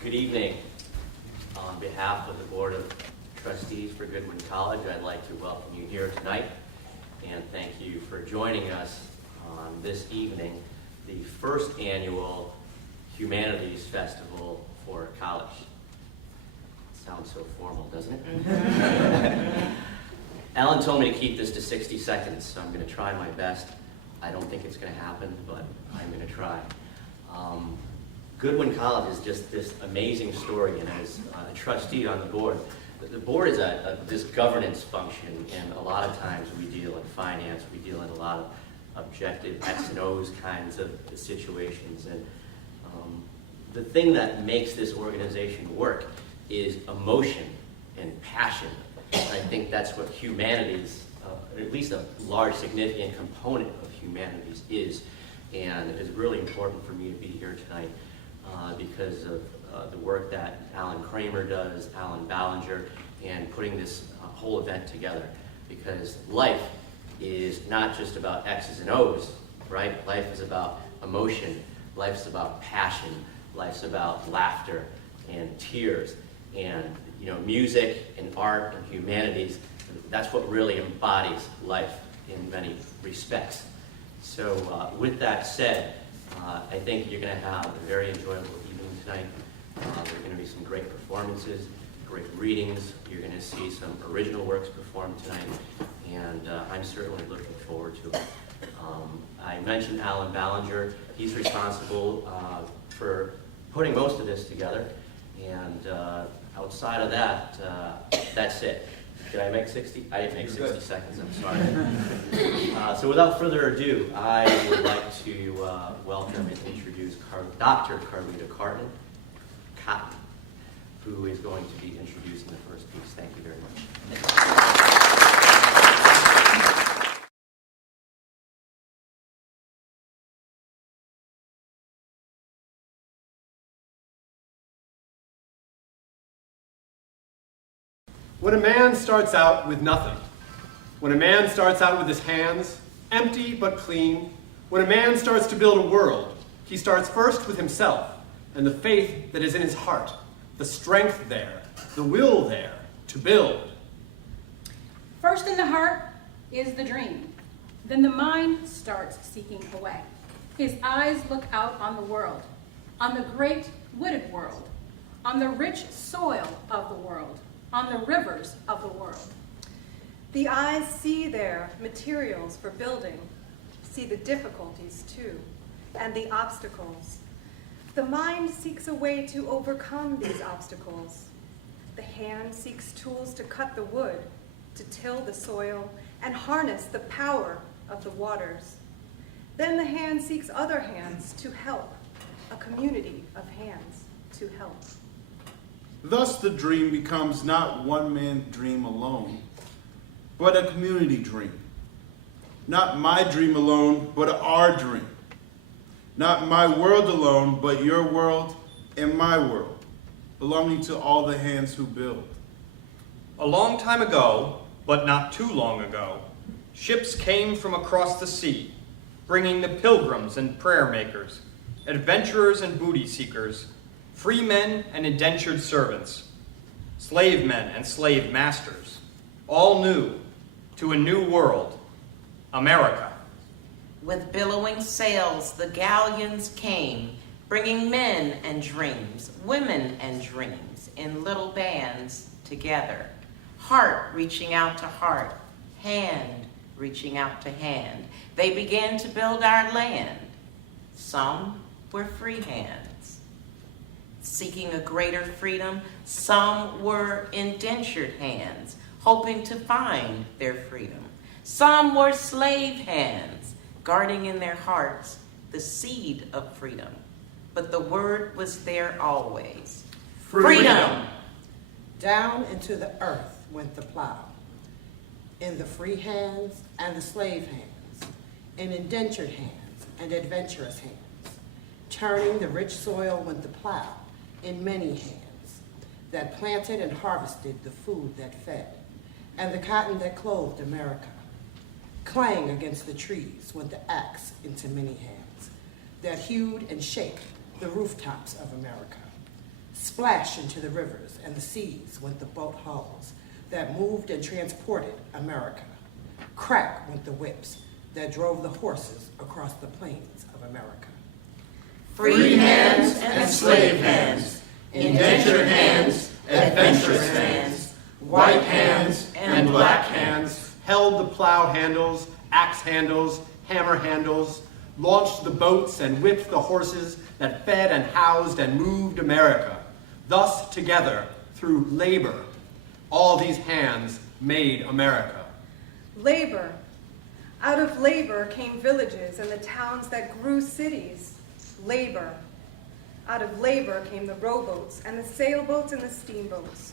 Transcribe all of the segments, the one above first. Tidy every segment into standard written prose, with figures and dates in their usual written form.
Good evening. On behalf of the Board of Trustees for Goodwin College, I'd like to welcome you here tonight and thank you for joining us on this evening, the first annual Humanities Festival for college. Sounds so formal, doesn't it? Alan told me to keep this to 60 seconds, so I'm going to try my best. I don't think it's going to happen, but I'm going to try. Goodwin College is just this amazing story, and as a trustee on the board is this governance function, and a lot of times we deal in finance, we deal in a lot of objective X and O's kinds of situations, and the thing that makes this organization work is emotion and passion. And I think that's what humanities, at least a large significant component of humanities is, and it is really important for me to be here tonight because of the work that Alan Kramer does, Alan Ballinger, and putting this whole event together. Because life is not just about X's and O's, right? Life is about emotion, life's about passion, life's about laughter and tears, and music and art and humanities. That's what really embodies life in many respects. So with that said, I think you're going to have a very enjoyable evening tonight. There are going to be some great performances, great readings. You're going to see some original works performed tonight, and I'm certainly looking forward to it. I mentioned Alan Ballinger. He's responsible for putting most of this together, and outside of that, that's it. Did I make 60? I didn't make 60 seconds, I'm sorry. So without further ado, I would like to welcome and introduce Dr. Carlita Cotton, who is going to be introducing the first piece. Thank you very much. When a man starts out with nothing, when a man starts out with his hands, empty but clean, when a man starts to build a world, he starts first with himself and the faith that is in his heart, the strength there, the will there to build. First in the heart is the dream. Then the mind starts seeking a way. His eyes look out on the world, on the great wooded world, on the rich soil of the world, on the rivers of the world. The eyes see their materials for building, see the difficulties too, and the obstacles. The mind seeks a way to overcome these obstacles. The hand seeks tools to cut the wood, to till the soil, and harness the power of the waters. Then the hand seeks other hands to help, a community of hands to help. Thus the dream becomes not one man's dream alone, but a community dream. Not my dream alone, but our dream. Not my world alone, but your world and my world, belonging to all the hands who build. A long time ago, but not too long ago, ships came from across the sea, bringing the pilgrims and prayer makers, adventurers and booty seekers, free men and indentured servants, slave men and slave masters, all new to a new world, America. With billowing sails, the galleons came, bringing men and dreams, women and dreams, in little bands together, heart reaching out to heart, hand reaching out to hand. They began to build our land. Some were free hands, seeking a greater freedom. Some were indentured hands, hoping to find their freedom. Some were slave hands, guarding in their hearts the seed of freedom. But the word was there always. Freedom! Down into the earth went the plow, in the free hands and the slave hands, in indentured hands and adventurous hands. Turning the rich soil went the plow, in many hands, that planted and harvested the food that fed, and the cotton that clothed America. Clang against the trees went the axe into many hands, that hewed and shaped the rooftops of America. Splash into the rivers and the seas went the boat hulls that moved and transported America. Crack went the whips that drove the horses across the plains of America. Free hands and slave hands, indentured hands, adventurous hands, White hands and black hands held the plow handles, axe handles, hammer handles, launched the boats and whipped the horses that fed and housed and moved America. Thus, together, through labor, all these hands made America. Labor. Out of labor came villages and the towns that grew cities. Labor. Out of labor came the rowboats and the sailboats and the steamboats.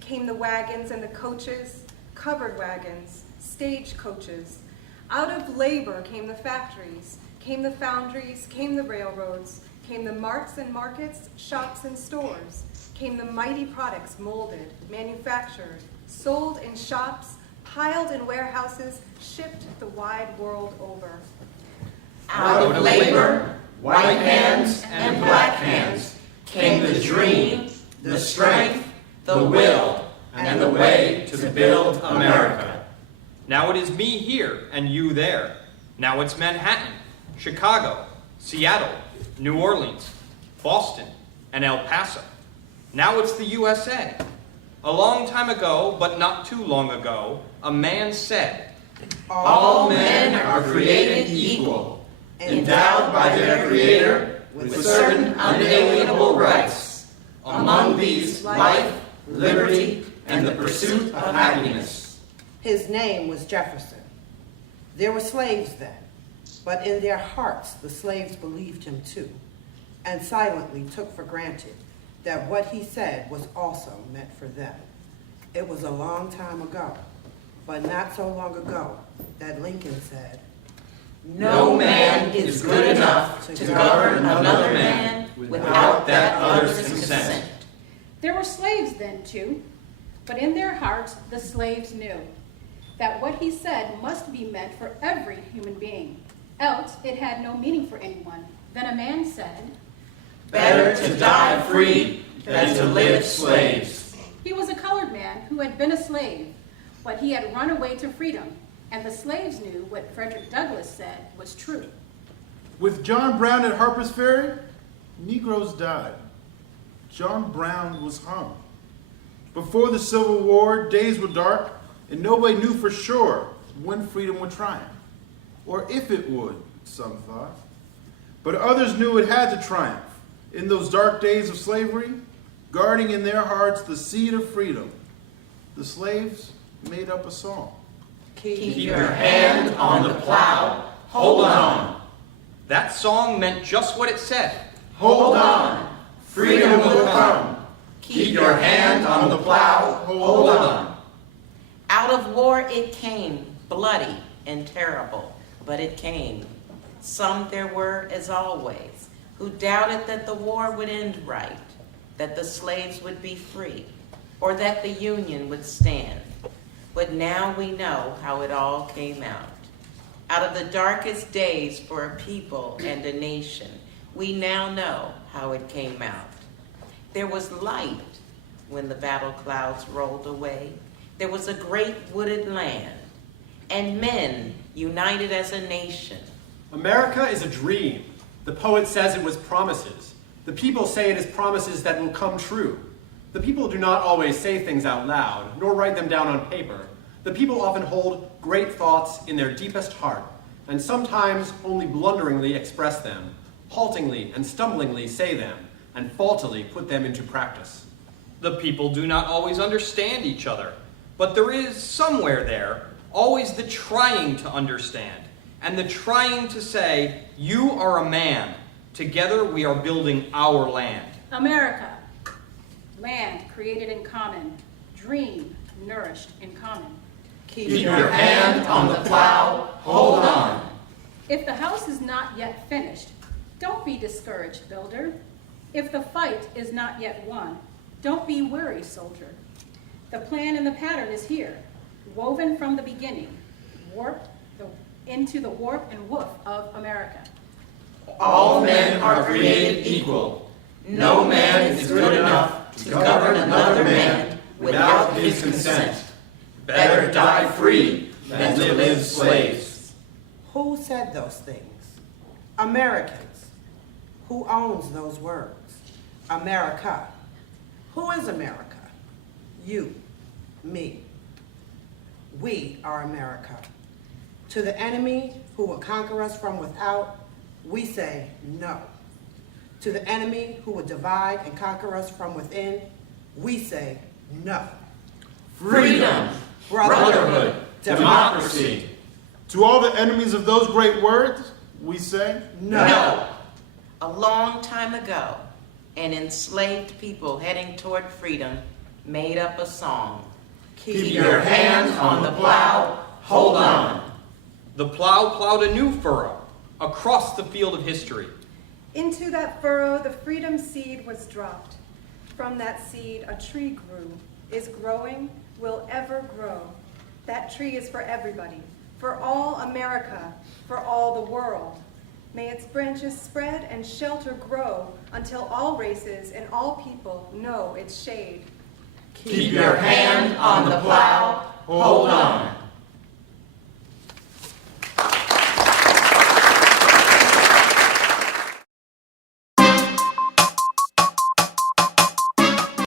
Came the wagons and the coaches, covered wagons, stage coaches. Out of labor came the factories, came the foundries, came the railroads, came the marts and markets, shops and stores, came the mighty products molded, manufactured, sold in shops, piled in warehouses, shipped the wide world over. Out of labor, white hands and black hands, came the dream, the strength, the will, and the way to build America. Now it is me here and you there. Now it's Manhattan, Chicago, Seattle, New Orleans, Boston, and El Paso. Now it's the USA. A long time ago, but not too long ago, a man said, All men are created equal, endowed by their Creator with certain unalienable rights. Among these, life, liberty, and the pursuit of happiness. His name was Jefferson. There were slaves then, but in their hearts the slaves believed him too, and silently took for granted that what he said was also meant for them. It was a long time ago, but not so long ago, that Lincoln said, No man is good enough to govern another man without that other's consent. There were slaves then, too, but in their hearts the slaves knew that what he said must be meant for every human being, else it had no meaning for anyone. Then a man said, Better to die free than to live slaves. He was a colored man who had been a slave, but he had run away to freedom, and the slaves knew what Frederick Douglass said was true. With John Brown at Harper's Ferry, Negroes died. John Brown was hung. Before the Civil War, days were dark, and nobody knew for sure when freedom would triumph, or if it would, some thought. But others knew it had to triumph. In those dark days of slavery, guarding in their hearts the seed of freedom, the slaves made up a song. Keep your hand on the plow. Hold on. That song meant just what it said. Hold on. Freedom will come. Keep your hand on the plow. Hold on. Out of war it came, bloody and terrible, but it came. Some there were, as always, who doubted that the war would end right, that the slaves would be free, or that the Union would stand. But now we know how it all came out. Out of the darkest days for a people and a nation, we now know how it came out. There was light when the battle clouds rolled away. There was a great wooded land, and men united as a nation. America is a dream. The poet says it was promises. The people say it is promises that will come true. The people do not always say things out loud, nor write them down on paper. The people often hold great thoughts in their deepest heart, and sometimes only blunderingly express them, haltingly and stumblingly say them, and faultily put them into practice. The people do not always understand each other, but there is somewhere there always the trying to understand, and the trying to say, you are a man. Together we are building our land. America, land created in common, dream nourished in common. Keep your hand on the plow. Hold on. If the house is not yet finished, don't be discouraged, builder. If the fight is not yet won, don't be weary, soldier. The plan and the pattern is here, woven from the beginning, into the warp and woof of America. All men are created equal, No man is good enough to govern another man without his consent. Better die free than to live slaves. Who said those things? Americans. Who owns those words? America. Who is America? You, me. We are America. To the enemy who would conquer us from without, we say no. To the enemy who would divide and conquer us from within, we say no. Freedom, Brotherhood, democracy. To all the enemies of those great words, we say, No. A long time ago, an enslaved people heading toward freedom made up a song. Keep your hands on the plow, hold on. The plow plowed a new furrow across the field of history. Into that furrow, the freedom seed was dropped. From that seed, a tree grew, is growing, will ever grow. That tree is for everybody, for all America, for all the world. May its branches spread and shelter grow until all races and all people know its shade. Keep your hand on the plow, hold on.